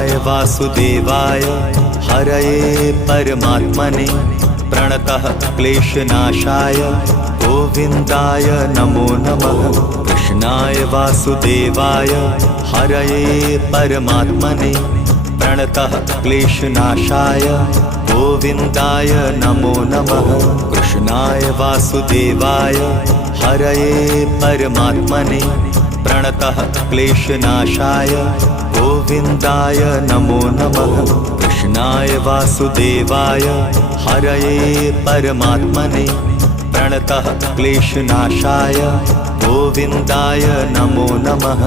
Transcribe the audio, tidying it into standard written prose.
कृष्णाय वासुदेवाय हरये परमात्मने प्रणतः क्लेशनाशाय गोविन्दाय नमो नमः। कृष्णाय वासुदेवाय हरये परमात्मने प्रणतः क्लेशनाशाय गोविन्दाय नमो नमः। कृष्णाय वासुदेवाय हरये परमात्मने प्रणतः क्लेशनाशाय गोविन्दाय नमो नमः। कृष्णाय वासुदेवाय हरये परमात्मने प्रणतः क्लेशनाशाय गोविन्दाय नमो नमः।